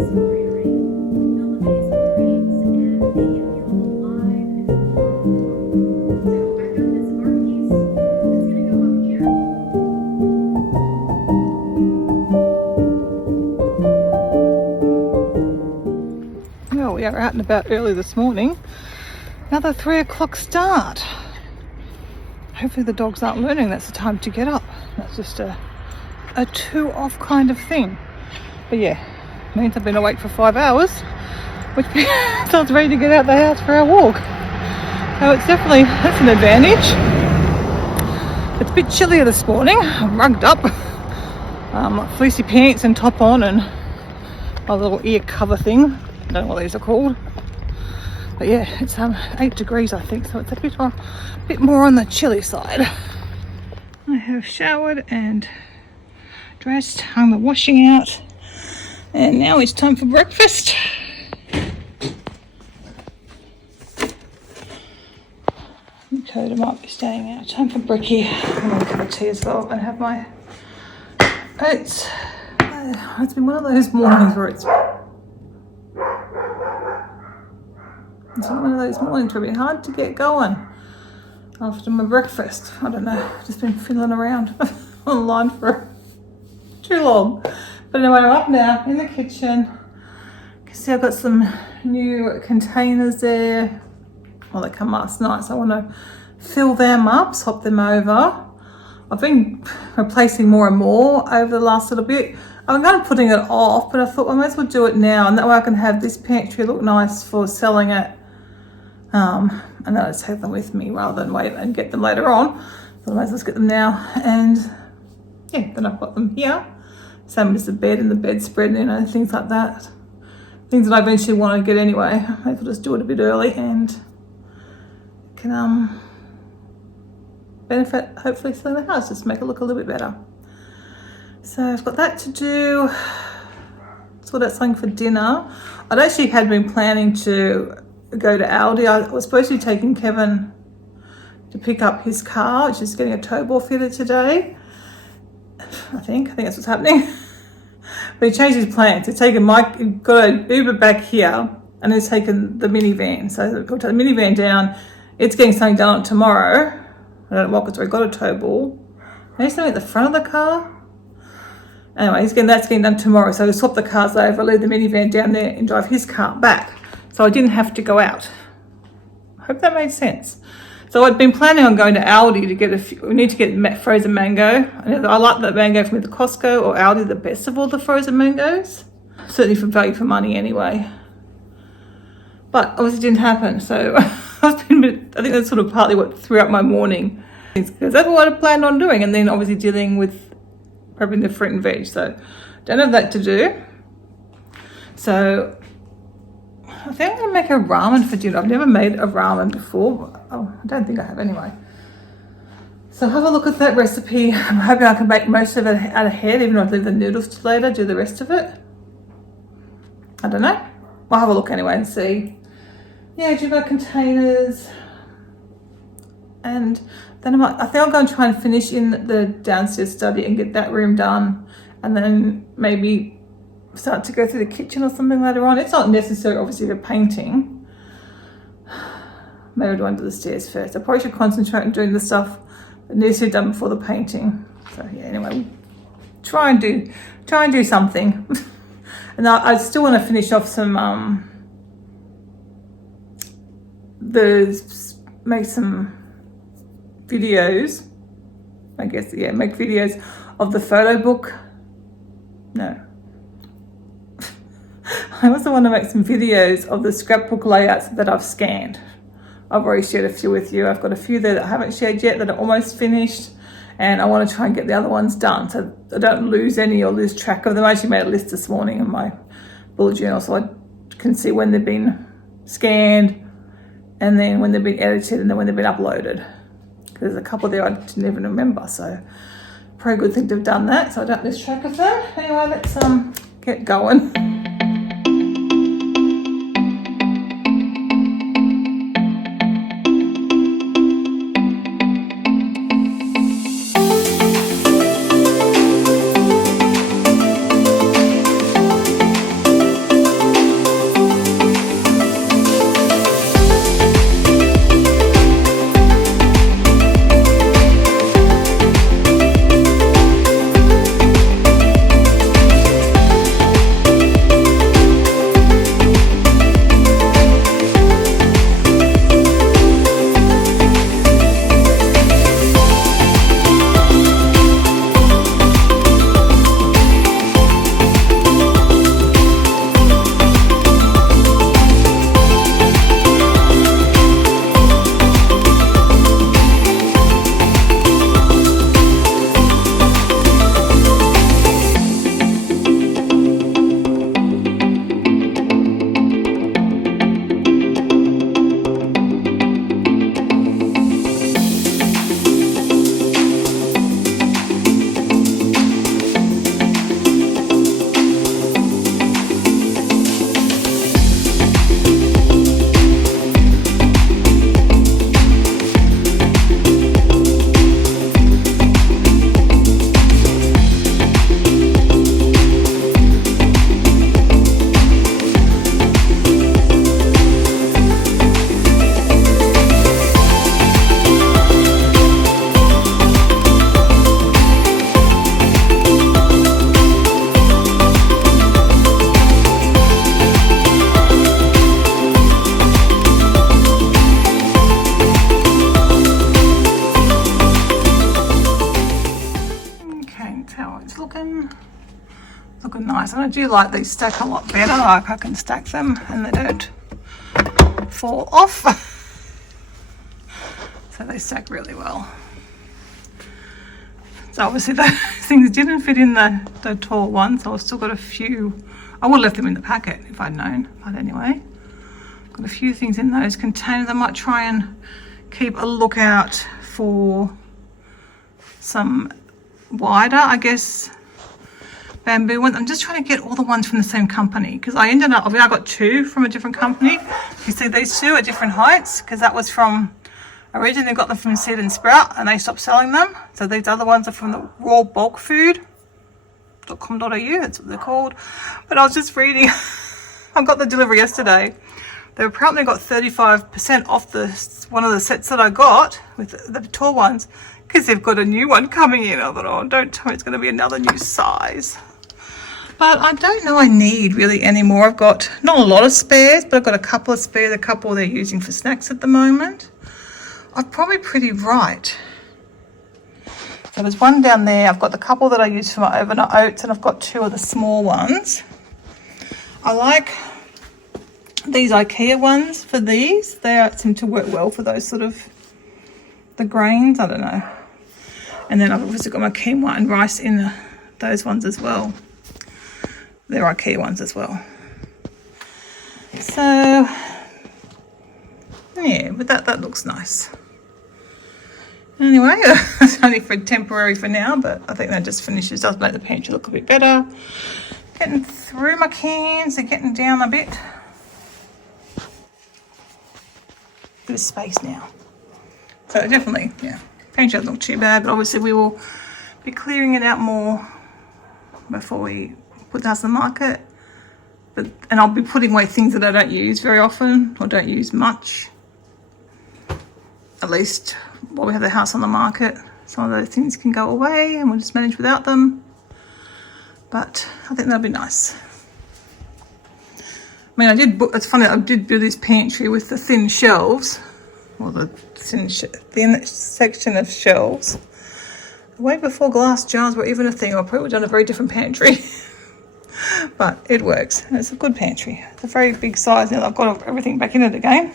Well, we are out and about early this morning. Another 3 o'clock start. Hopefully the dogs aren't learning that's the time to get up. That's just a 2 off kind of thing. But yeah, means I've been awake for 5 hours, which means I was ready to get out the house for our walk. So it's definitely, that's an advantage. It's a bit chillier this morning. I'm rugged up. Fleecy pants and top on and my little ear cover thing. I don't know what these are called. But yeah, it's 8 degrees I think, so it's a bit more on the chilly side. I have showered and dressed, hung the washing out, and now it's time for breakfast. Dakota might be staying out. Time for brekkie. I'm going to have a tea as well and have my oats. It's been one of those mornings where it's one of those mornings where it's hard to get going after my breakfast. I don't know, just been fiddling around online for too long. But anyway, I'm up now in the kitchen. You can see I've got some new containers there. Well, they come last night, so I want to fill them up, swap them over. I've been replacing more and more over the last little bit. I'm kind of putting it off, but I thought, well, I might as well do it now, and that way I can have this pantry look nice for selling it. And then I just take them with me rather than wait and get them later on. So I might as well just get them now. And yeah, then I've got them here. Same as the bed and the bedspread, you know, things like that. Things that I eventually want to get anyway. Maybe I'll just do it a bit early and can benefit, hopefully, selling the house, just make it look a little bit better. So I've got that to do. Sort out something for dinner. I'd actually had been planning to go to Aldi. I was supposed to be taking Kevin to pick up his car, which is getting a tow ball fitted today. I think that's what's happening. But he changed his plans. He's taken got an Uber back here, and he's taken the minivan. So we'll take the minivan down. It's getting something done on tomorrow. I don't know what, because we got a tow ball. And he's something at the front of the car. Anyway, that's getting done tomorrow. So we'll swap the cars over, leave the minivan down there, and drive his car back. So I didn't have to go out. I hope that made sense. So I'd been planning on going to Aldi to get we need to get frozen mango. I like the mango from either Costco or Aldi, the best of all the frozen mangoes. Certainly for value for money anyway. But obviously it didn't happen. So I think that's sort of partly what threw up my morning. Because that's what I planned on doing. And then obviously dealing with prepping the fruit and veg. So don't have that to do. So I think I'm going to make a ramen for dinner. I've never made a ramen before. Oh, I don't think I have anyway. So have a look at that recipe. I'm hoping I can make most of it out ahead, even if I leave the noodles to later, do the rest of it. I don't know. I'll have a look anyway and see. Yeah, do my containers. And then I think I'll go and try and finish in the downstairs study and get that room done. And then maybe start to go through the kitchen or something later on. It's not necessary, obviously, for painting. Maybe I'll do under the stairs first. I probably should concentrate on doing the stuff that needs to be done before the painting. So yeah, anyway, try and do something. And I still want to finish off some make some videos. I guess, yeah, make videos of the photo book. No. I also want to make some videos of the scrapbook layouts that I've scanned. I've already shared a few with you. I've got a few there that I haven't shared yet that are almost finished, and I want to try and get the other ones done so I don't lose any or lose track of them. I actually made a list this morning in my bullet journal so I can see when they've been scanned and then when they've been edited and then when they've been uploaded. There's a couple there I didn't even remember, so probably a good thing to have done that so I don't lose track of them. Anyway, let's get going. And I do like these stack a lot better. Like I can stack them and they don't fall off. So they stack really well. So obviously those things didn't fit in the tall ones, so I've still got a few. I would have left them in the packet if I'd known, but anyway. Got a few things in those containers. I might try and keep a lookout for some wider, I guess, bamboo ones. I'm just trying to get all the ones from the same company because I got two from a different company. You see these two are different heights because that was from, originally got them from Seed and Sprout and they stopped selling them. So these other ones are from the raw bulk food.com.au, that's what they're called. But I was just reading, I got the delivery yesterday. They apparently got 35% off one of the sets that I got with the tall ones because they've got a new one coming in. I thought, oh, don't tell me it's going to be another new size. But I don't know I need really any more. I've got not a lot of spares, but I've got a couple of spares, a couple they're using for snacks at the moment. I'm probably pretty right. So there's one down there. I've got the couple that I use for my overnight oats and I've got two of the small ones. I like these IKEA ones for these. They seem to work well for those sort of, the grains, I don't know. And then I've obviously got my quinoa and rice in those ones as well. They're IKEA ones as well. So, yeah, but that looks nice. Anyway, it's only for temporary for now, but I think that just finishes, does make the pantry look a bit better. Getting through my cans, they're getting down a bit. Bit of space now. So definitely, yeah, pantry doesn't look too bad, but obviously we will be clearing it out more before we put the house on the market. And I'll be putting away things that I don't use very often or don't use much. At least while we have the house on the market, some of those things can go away and we'll just manage without them. But I think that'll be nice. I mean, it's funny, I did build this pantry with the thin shelves, or the thin section of shelves. Way before glass jars were even a thing, I probably would have done a very different pantry. But it works. It's a good pantry. It's a very big size now that I've got everything back in it again.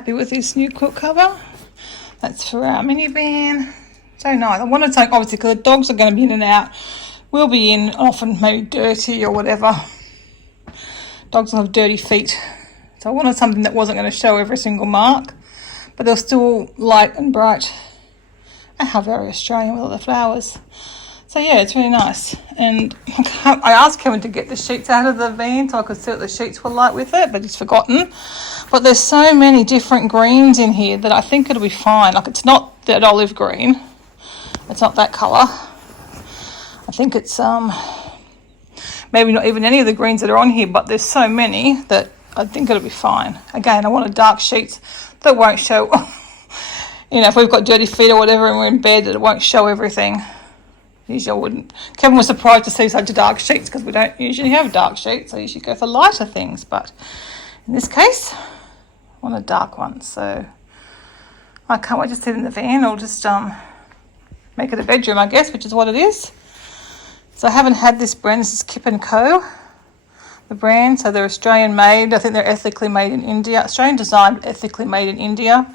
happy with this new quilt cover. That's for our minivan. So nice. I want to take, obviously, because the dogs are going to be in and out. We'll be in often maybe dirty or whatever. Dogs will have dirty feet. So I wanted something that wasn't going to show every single mark, but they're still light and bright. And how very Australian with all the flowers. So yeah, it's really nice. And I asked Kevin to get the sheets out of the van so I could see what the sheets were like with it, but he's forgotten. But there's so many different greens in here that I think it'll be fine. Like, it's not that olive green. It's not that colour. I think it's maybe not even any of the greens that are on here, but there's so many that I think it'll be fine. Again, I wanted dark sheets that won't show, you know, if we've got dirty feet or whatever and we're in bed, that it won't show everything. Usually I wouldn't. Kevin was surprised to see such dark sheets because we don't usually have dark sheets. I usually go for lighter things, but in this case, I want a dark one. So I can't wait to sit in the van or just make it a bedroom, I guess, which is what it is. So I haven't had this brand. This is Kip & Co, the brand. So they're Australian made. I think they're ethically made in India. Australian designed, ethically made in India.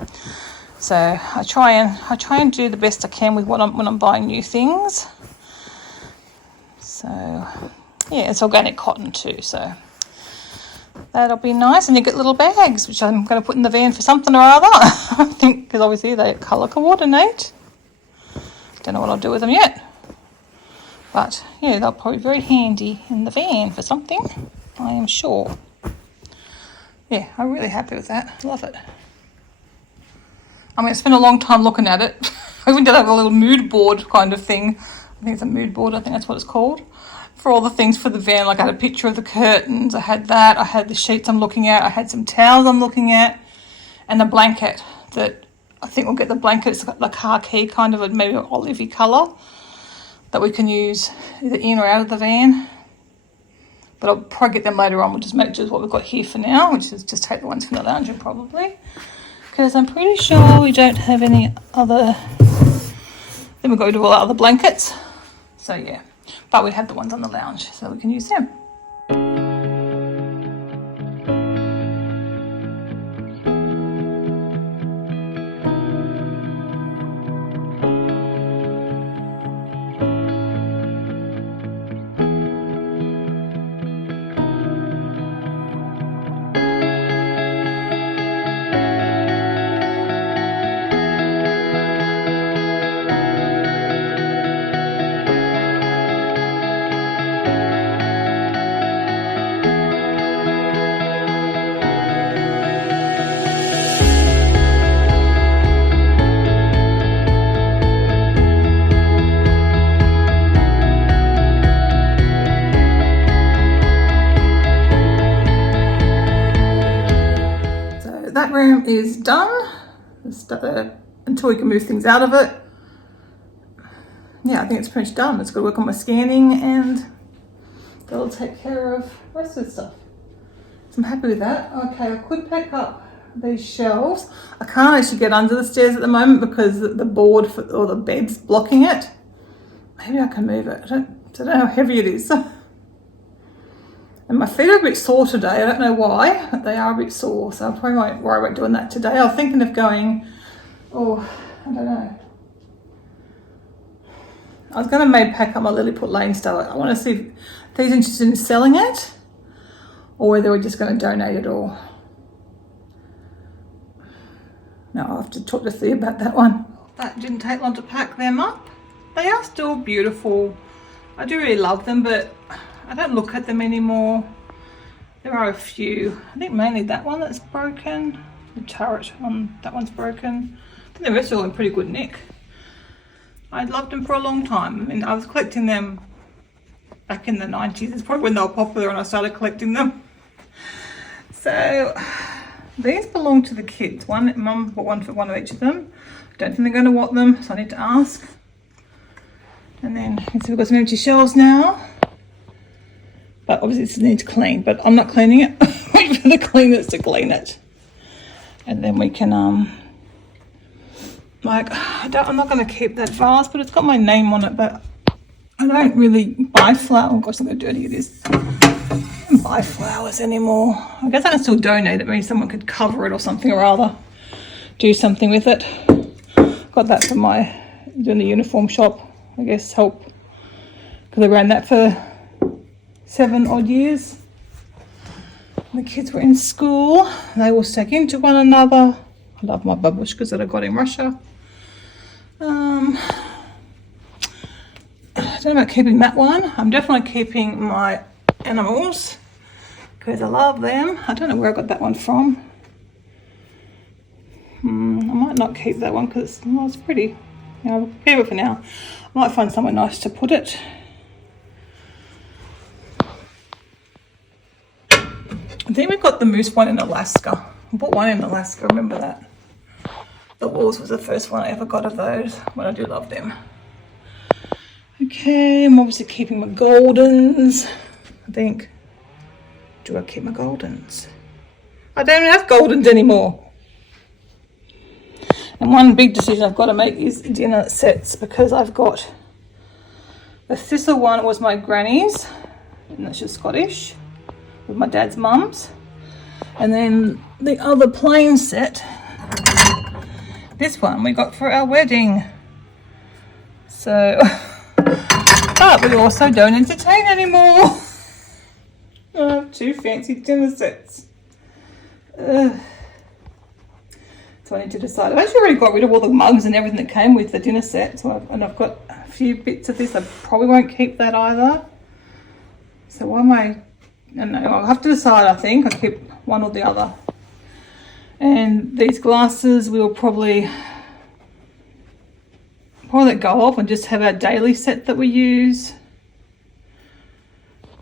So I try and do the best I can with when I'm buying new things. So yeah, it's organic cotton too, so that'll be nice. And you get little bags, which I'm going to put in the van for something or other. I think, because obviously they colour coordinate. Don't know what I'll do with them yet, but yeah, they'll probably be very handy in the van for something, I am sure. Yeah, I'm really happy with that. Love it. I mean, I spent a long time looking at it. I even did have a little mood board kind of thing. I think it's a mood board. I think that's what it's called. For all the things for the van. Like, I had a picture of the curtains. I had that. I had the sheets I'm looking at. I had some towels I'm looking at. And the blanket that I think we'll get the blanket. It's got the khaki kind of a maybe an olivey colour that we can use either in or out of the van. But I'll probably get them later on. We'll just make just what we've got here for now, which is just take the ones from the lounge room probably. Because I'm pretty sure we don't have any other, then we've got to do all our other blankets. So yeah, but we have the ones on the lounge, so we can use them. That room is done until we can move things out of it. Yeah, I think it's pretty much done. It's got to work on my scanning and that'll take care of the rest of the stuff. So I'm happy with that. Okay, I could pack up these shelves. I can't actually get under the stairs at the moment because the board or the bed's blocking it. Maybe I can move it. I don't know how heavy it is. And my feet are a bit sore today. I don't know why, but they are a bit sore. So I probably won't worry about doing that today. I was thinking of going, I don't know. I was going to maybe pack up my Lilliput Lane stuff. I want to see if they're interested in selling it or whether we're just going to donate it all. No, I'll have to talk to Thea about that one. That didn't take long to pack them up. They are still beautiful. I do really love them, but I don't look at them anymore. There are a few. I think mainly that one that's broken. The turret on that one's broken. I think the rest are all in pretty good nick. I loved them for a long time. I mean, I was collecting them back in the 90s. It's probably when they were popular and I started collecting them. So these belong to the kids. Mum bought one for one of each of them. I don't think they're going to want them, so I need to ask. And then so we've got some empty shelves now. But obviously this needs clean, but I'm not cleaning it. Wait for the cleaners to clean it. And then we can, I'm not going to keep that vase, but it's got my name on it, but I don't really buy flowers. Oh gosh, I'm going to dirty this. I don't buy flowers anymore. I guess I can still donate it. Maybe someone could cover it or something or other. do something with it. Got that from doing the uniform shop, I guess, help, because I ran that for 7 odd years. The kids were in school, they all stuck into one another. I love my babushkas that I got in Russia. I don't know about keeping that one. I'm definitely keeping my animals because I love them. I don't know where I got that one from. I might not keep that one because it's pretty. I'll keep it for now. I might find somewhere nice to put it. I think we got the moose one in Alaska. I bought one in Alaska, remember that? The wolves was the first one I ever got of those, but I do love them. Okay, I'm obviously keeping my Goldens. I think, do I keep my Goldens? I don't have Goldens anymore. And one big decision I've got to make is dinner sets, because I've got the thistle one was my granny's, and that's just Scottish, with my dad's mum's. And then the other plain set, this one we got for our wedding. So, but we also don't entertain anymore. I have 2 fancy dinner sets. So I need to decide. I've actually already got rid of all the mugs and everything that came with the dinner set. So I've got a few bits of this. I probably won't keep that either. So why am I don't know. I'll have to decide, I think. I'll keep one or the other. And these glasses we'll probably let go of and just have our daily set that we use.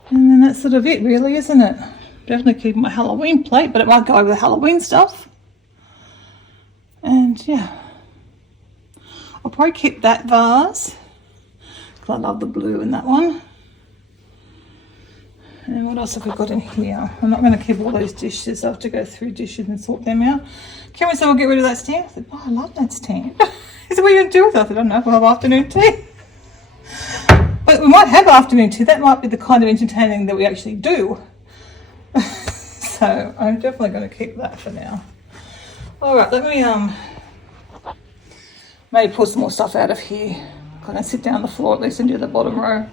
And then that's sort of it really, isn't it? Definitely keep my Halloween plate, but it might go over the Halloween stuff. And yeah, I'll probably keep that vase because I love the blue in that one. And what else have we got in here? I'm not going to keep all those dishes. I have to go through dishes and sort them out. Cameron said we'll get rid of that stand. I said, oh, I love that stand. He said, what are you going to do with it? I said, I don't know, we'll have afternoon tea. But we might have afternoon tea. That might be the kind of entertaining that we actually do. So I'm definitely going to keep that for now. All right, let me maybe pull some more stuff out of here. I'm going to sit down on the floor at least and do the bottom row.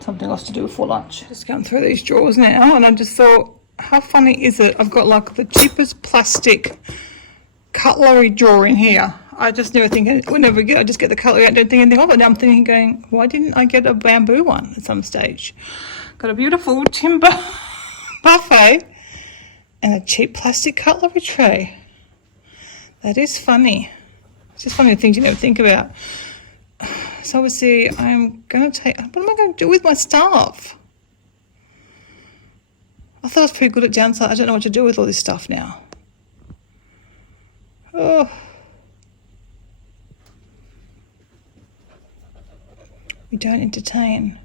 Something else to do before lunch. Just going through these drawers now, and I just thought, how funny is it? I've got like the cheapest plastic cutlery drawer in here. I just never think, whenever I just get the cutlery out, don't think anything of it. Now I'm thinking, going, why didn't I get a bamboo one at some stage? Got a beautiful timber buffet and a cheap plastic cutlery tray. That is funny. It's just funny the things you never think about. So obviously I'm going to take, what am I going to do with my stuff? I thought I was pretty good at downside. I don't know what to do with all this stuff now. Oh. We don't entertain.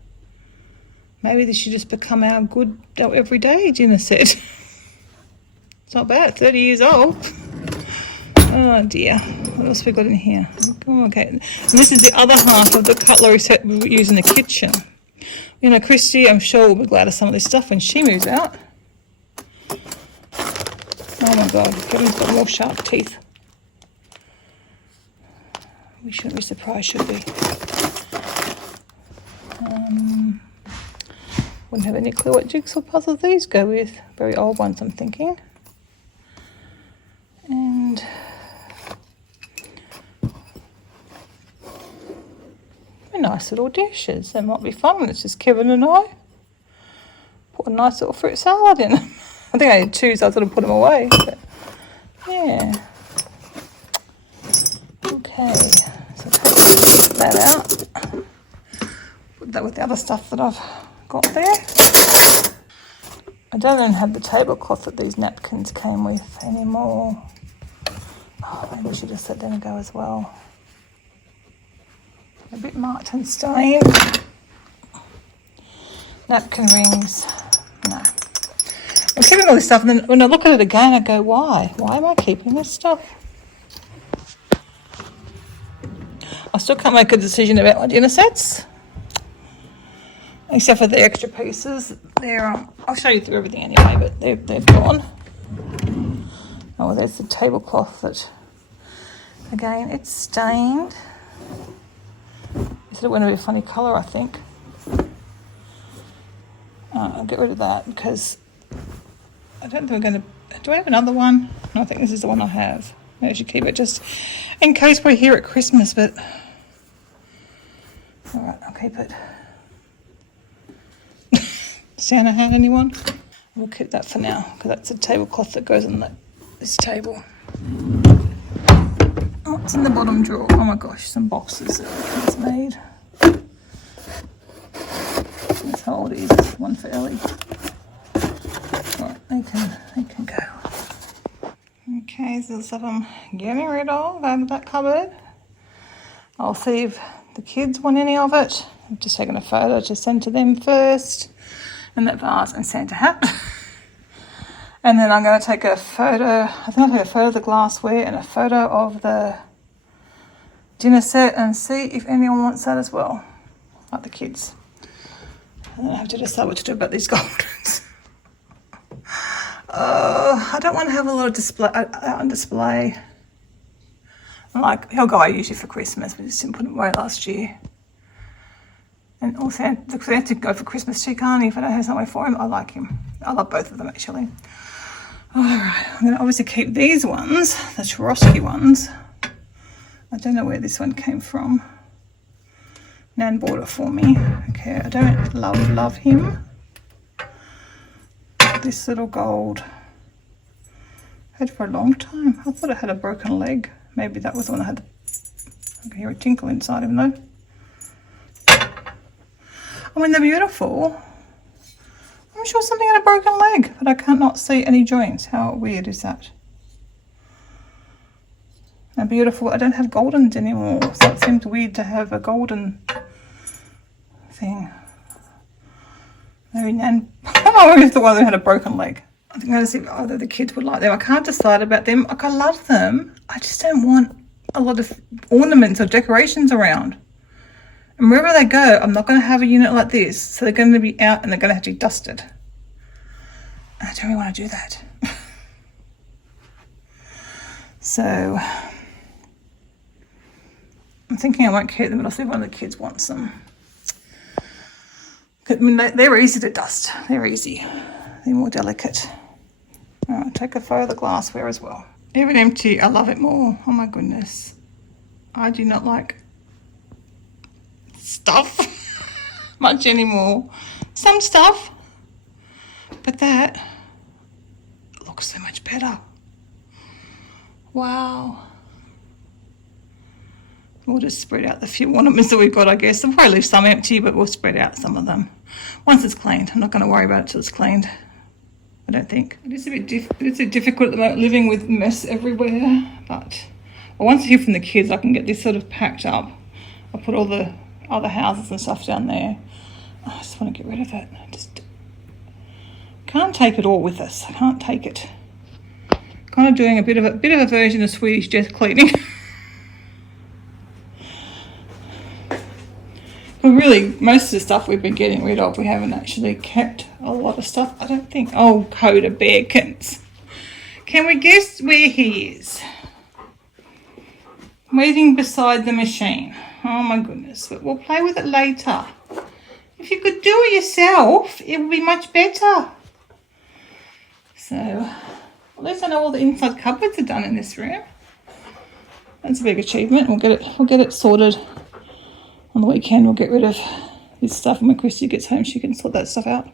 Maybe this should just become our good, our everyday dinner set. It's not bad, 30 years old. Oh dear, what else have we got in here? Oh, okay, and this is the other half of the cutlery set we use in the kitchen. You know, Christy, I'm sure will be glad of some of this stuff when she moves out. Oh my God, Kevin's got more sharp teeth. We shouldn't be surprised, should we? Wouldn't have any clue what jigsaw puzzles these go with. Very old ones, I'm thinking. And nice little dishes. They might be fun. It's just Kevin and I. Put a nice little fruit salad in. I think I had 2, so I sort of put them away. But yeah. Okay. So take that out. Put that with the other stuff that I've got there. I don't even have the tablecloth that these napkins came with anymore. Oh, maybe I should just let them go as well. A bit marked and stained. Napkin rings. No. I'm keeping all this stuff, and then when I look at it again, I go, why? Why am I keeping this stuff? I still can't make a decision about my dinner sets. Except for the extra pieces. They're, I'll show you through everything anyway, but they're gone. Oh, there's the tablecloth that, again, it's stained. You said it went to be a funny colour, I think. I'll get rid of that because I don't think we're going to... Do I have another one? No, I think this is the one I have. Maybe I should keep it just in case we're here at Christmas, but... Alright, I'll keep it. Santa hat, anyone? We'll keep that for now because that's a tablecloth that goes on this table. Oh, it's in the bottom drawer. Oh my gosh, some boxes that it's made. That's how old it is. It's one for Ellie. Right, they can go. Okay, so the stuff I'm getting rid of out of that cupboard. I'll see if the kids want any of it. I've just taken a photo to send to them first. And that vase and Santa hat. And then I'm going to take a photo. I think I'll take a photo of the glassware and a photo of the dinner set and see if anyone wants that as well, like the kids. And then I have to decide what to do about these goldens. I don't want to have a lot of display on display. Like Helga usually for Christmas, we just didn't put them away last year. And also, because I have to go for Christmas too, can't he? If I don't have somewhere for him, I like him. I love both of them, actually. All right, I'm going to obviously keep these ones, the Swarovski ones. I don't know where this one came from. Nan bought it for me. Okay, I don't love him. This little gold. Had for a long time. I thought it had a broken leg. Maybe that was the one I had. I can hear a tinkle inside him, though. I mean, they're beautiful. I'm sure something had a broken leg, but I can't not see any joints. How weird is that? They're beautiful. I don't have goldens anymore, so it seems weird to have a golden thing. Maybe Nan... I don't know if the one that had a broken leg. I think I'm going to see if either the kids would like them. I can't decide about them. Like, I love them. I just don't want a lot of ornaments or decorations around. And wherever they go, I'm not going to have a unit like this. So they're going to be out and they're going to have to be dusted. I don't really want to do that. So I'm thinking I won't keep them, but I'll see if one of the kids wants them. I mean, they're easy to dust. They're easy. They're more delicate. I'll take a photo of the glassware as well. Even empty, I love it more. Oh my goodness. I do not like stuff much anymore. Some stuff, but that looks so much better. Wow. We'll just spread out the few ornaments that we've got, I guess. I'll probably leave some empty, but we'll spread out some of them once it's cleaned. I'm not going to worry about it till it's cleaned, I don't think. It's a bit difficult at the moment, living with mess everywhere, but once I hear from the kids, I can get this sort of packed up. I'll put all the other houses and stuff down there. I just want to get rid of it. I just can't take it all with us. I can't take it. Kind of doing a bit of a version of Swedish death cleaning. But really, most of the stuff we've been getting rid of, we haven't actually kept a lot of stuff, I don't think. Oh, Coda Bearkins. Can we guess where he is? Waiting beside the machine. Oh my goodness, but we'll play with it later. If you could do it yourself, it would be much better. So, at least I know all the inside cupboards are done in this room. That's a big achievement. We'll get it sorted on the weekend. We'll get rid of this stuff, and when Christy gets home, she can sort that stuff out.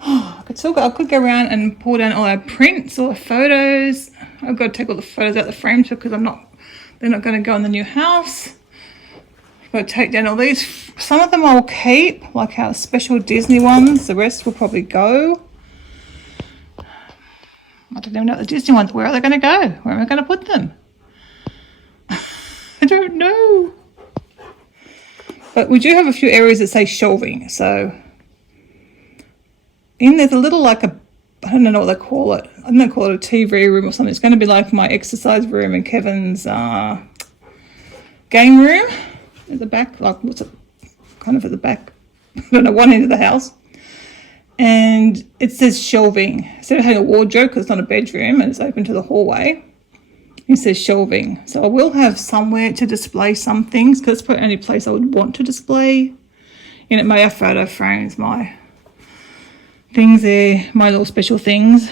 I could go around and pull down all our prints, all the photos. I've got to take all the photos out of the frames because they're not going to go in the new house. I've got to take down all these. Some of them I'll keep, like our special Disney ones. The rest will probably go. I don't even know the Disney ones. Where are they going to go? Where am I going to put them? I don't know. But we do have a few areas that say shelving. So there's a little I don't know what they call it. I'm going to call it a TV room or something. It's going to be like my exercise room and Kevin's game room at the back. Like, what's it? Kind of at the back. I don't know, one end of the house. And it says shelving. Instead of having a wardrobe, because it's not a bedroom and it's open to the hallway, it says shelving. So I will have somewhere to display some things, because it's probably the only place I would want to display. And it may have photo frames, my things there, my little special things.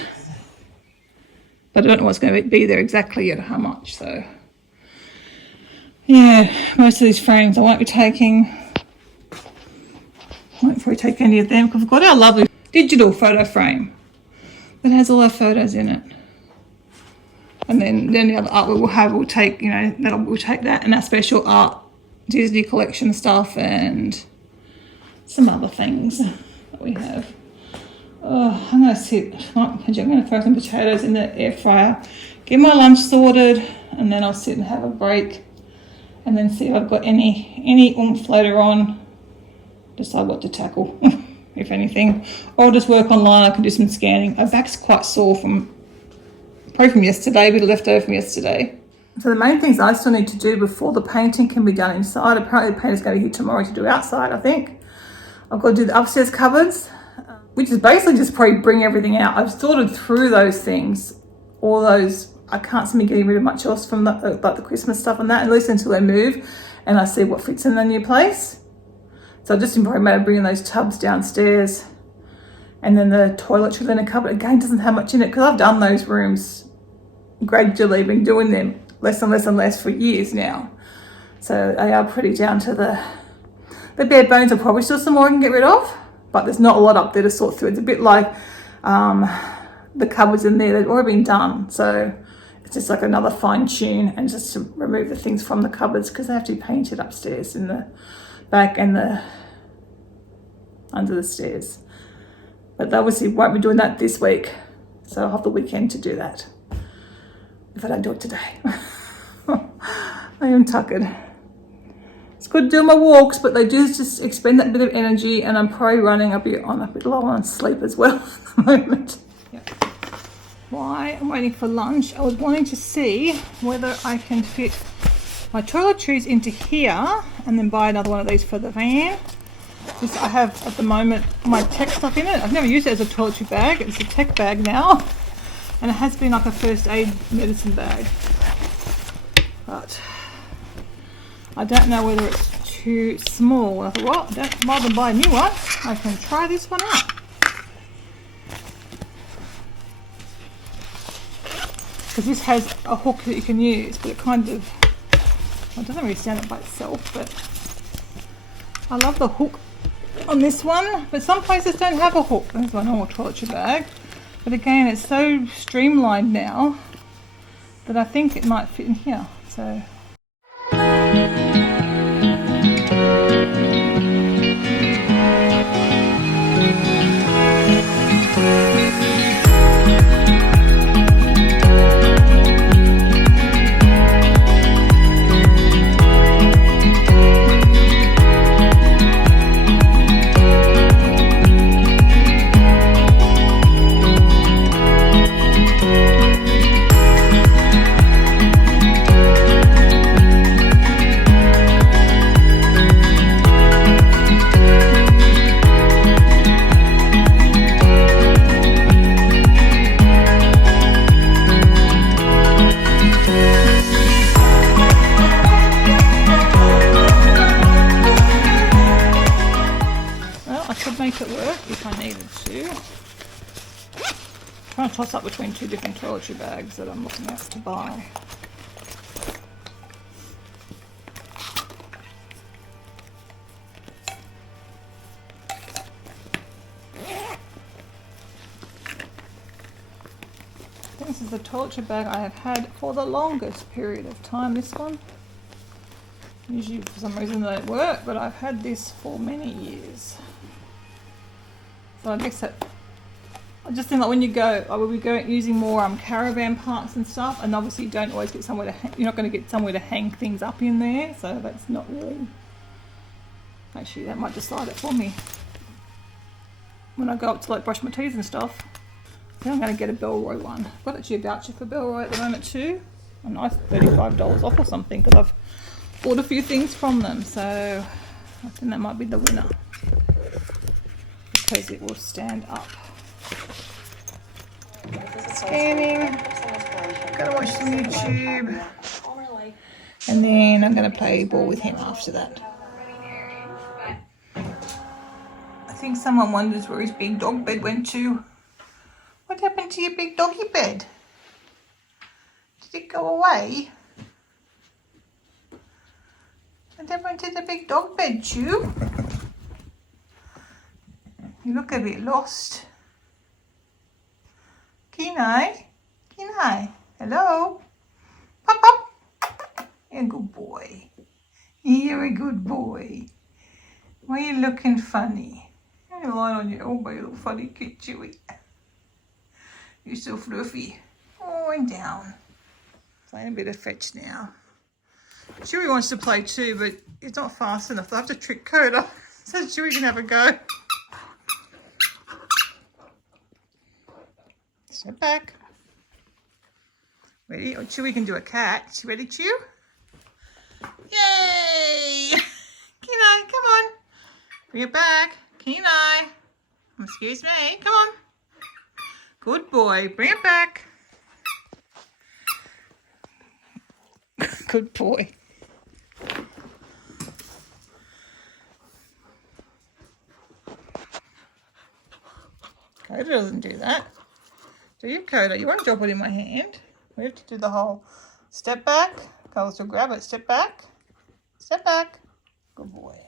But I don't know what's going to be there exactly yet, how much. So yeah, most of these frames I won't be taking. Won't probably take any of them, because we've got our lovely digital photo frame that has all our photos in it. And then the other art we'll have, we'll take, you know, we'll take that and our special art Disney collection stuff and some other things that we have. Oh, I'm going to sit, I'm going to throw some potatoes in the air fryer, get my lunch sorted, and then I'll sit and have a break, and then see if I've got any oomph later on, decide what to tackle, if anything. Or I'll just work online, I can do some scanning. My back's quite sore probably from yesterday, a bit left over from yesterday. So the main things I still need to do before the painting can be done inside. Apparently the painter's going to be here tomorrow to do outside, I think. I've got to do the upstairs cupboards, which is basically just probably bring everything out. I've sorted through those things, all those, I can't see me getting rid of much else from like the Christmas stuff and that, at least until they move and I see what fits in the new place. So I've just been probably made bringing those tubs downstairs, and then the toiletry linen cupboard, again, doesn't have much in it, because I've done those rooms gradually, been doing them less and less and less for years now. So they are pretty down to the bare bones. Are probably still some more I can get rid of, but there's not a lot up there to sort through. It's a bit like the cupboards in there, they've already been done. So it's just like another fine tune, and just to remove the things from the cupboards, because they have to be painted upstairs in the back and the under the stairs. But they obviously won't be doing that this week, so I'll have the weekend to do that if I don't do it today. I am tuckered. It's good to do my walks, but they do just expend that bit of energy, and I'm probably running a bit low on sleep as well at the moment. Yep. Why I'm waiting for lunch, I was wanting to see whether I can fit my toiletries into here and then buy another one of these for the van. I have at the moment my tech stuff in it. I've never used it as a toiletry bag. It's a tech bag now, and it has been like a first aid medicine bag, but I don't know whether it's too small. I thought, well, rather than buy a new one, I can try this one out, because this has a hook that you can use, but it kind of, well, it doesn't really stand up by itself. But I love the hook on this one, but some places don't have a hook. This is my normal toiletry bag, but again, it's so streamlined now that I think it might fit in here. So toss up between two different toiletry bags that I'm looking at to buy. This is the toiletry bag I have had for the longest period of time, this one. Usually for some reason they don't work, but I've had this for many years. So I guess that, I just think like when you go, I will be going using more caravan parks and stuff, and obviously you don't always get somewhere to hang, you're not going to get somewhere to hang things up in there, so that's not really, actually that might decide it for me when I go up to like brush my teeth and stuff. Then I'm going to get a Belroy one. I've got actually a voucher for Belroy at the moment too, a nice $35 off or something, because I've bought a few things from them, so I think that might be the winner. because it will stand up. Scanning. Gotta watch some YouTube. And then I'm gonna play ball with him after that. I think someone wonders where his big dog bed went to. What happened to your big doggy bed? Did it go away? What happened to the big dog bed, Chew? You look a bit lost. Kenai? Kenai? Hello? Pop, pop. You're a good boy. You're a good boy. Why are you looking funny? You're lying on your elbow, you little funny kid, Chewy. You're so fluffy. Oh, and down. Playing a bit of fetch now. Chewy wants to play too, but he's not fast enough. I have to trick Coda so Chewy can have a go. Step back. Ready? Oh, Chewy can do a cat. You ready, Chew? Yay! Kenai, come on. Bring it back. Kenai. Excuse me. Come on. Good boy. Bring it back. Good boy. Coda doesn't do that. Do you, Coda? You want to drop it in my hand? We have to do the whole step back. Carlos will grab it. Step back. Step back. Good boy.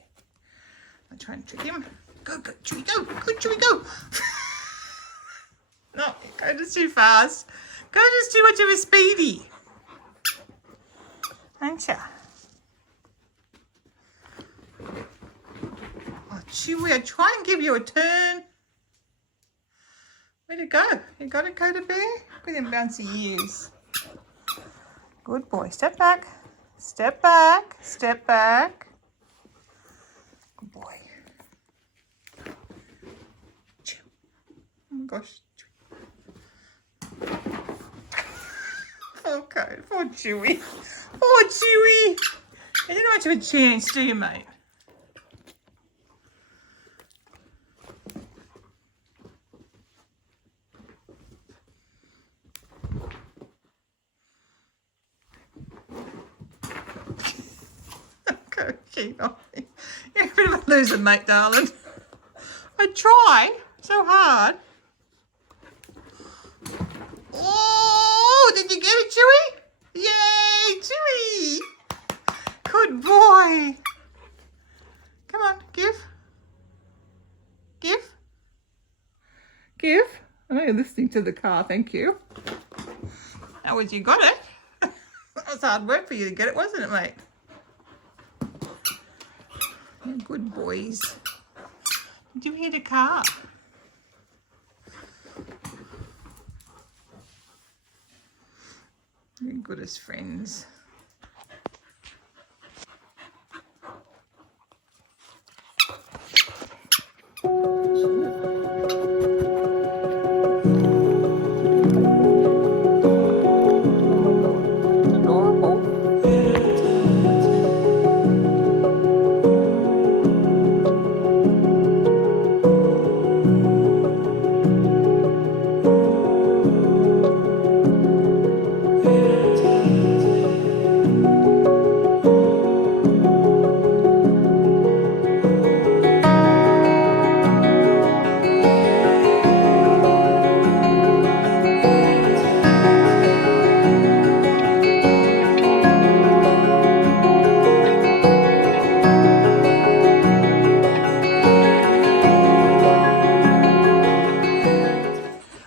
I'm trying to trick him. Go, go, Chewy, go. Good, Chewy, go. No, Coda's too fast. Coda's too much of a speedy. Aren't ya? Oh, Chewy, I try and give you a turn. Where'd it go? You got it, Coda Bear? Look at them bouncy ears. Good boy. Step back. Step back. Step back. Good boy. Oh my gosh. Poor Coda. Poor Chewy. Poor Chewy. You didn't have much of a chance, do you, mate? You're a bit of a loser, mate, darling. I try so hard. Oh, did you get it, Chewy? Yay, Chewy! Good boy. Come on, give. Give. Give. I know you're listening to the car, thank you. That was, you got it. That was hard work for you to get it, wasn't it, mate? You're good boys. Did you hear the car? You're good as friends.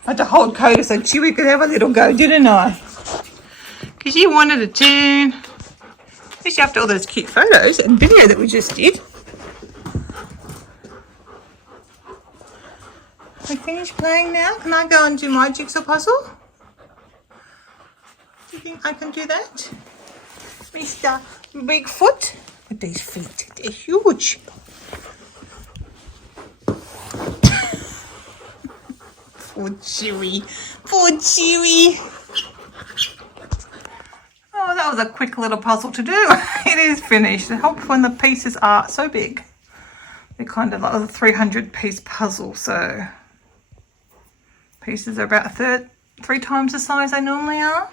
I had to hold Coda so Chewy could have a little go, didn't I? Because you wanted a turn. Especially after all those cute photos and video that we just did. We finished playing now? Can I go and do my jigsaw puzzle? Do you think I can do that? Mr. Bigfoot? Look at these feet. They're huge. Poor Chewy. Poor Chewy. Oh, that was a quick little puzzle to do. It is finished. Help when the pieces are so big. they're kind of like a 300-piece puzzle, so pieces are about 3 times the size they normally are.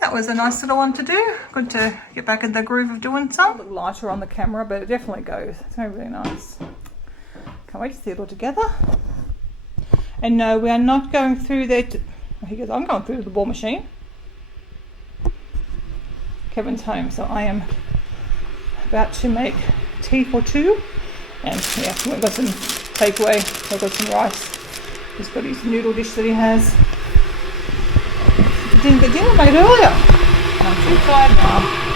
That was a nice little one to do. Good to get back in the groove of doing some. A little lighter on the camera, but it definitely goes. It's really nice. Can't wait to see it all together. And no, we are not going through there. He goes, I'm going through the ball machine. Kevin's home, so I am about to make tea for 2. And yeah, we've got some takeaway. I've got some rice. He's got his noodle dish that he has. Didn't get dinner made earlier. I'm too tired now.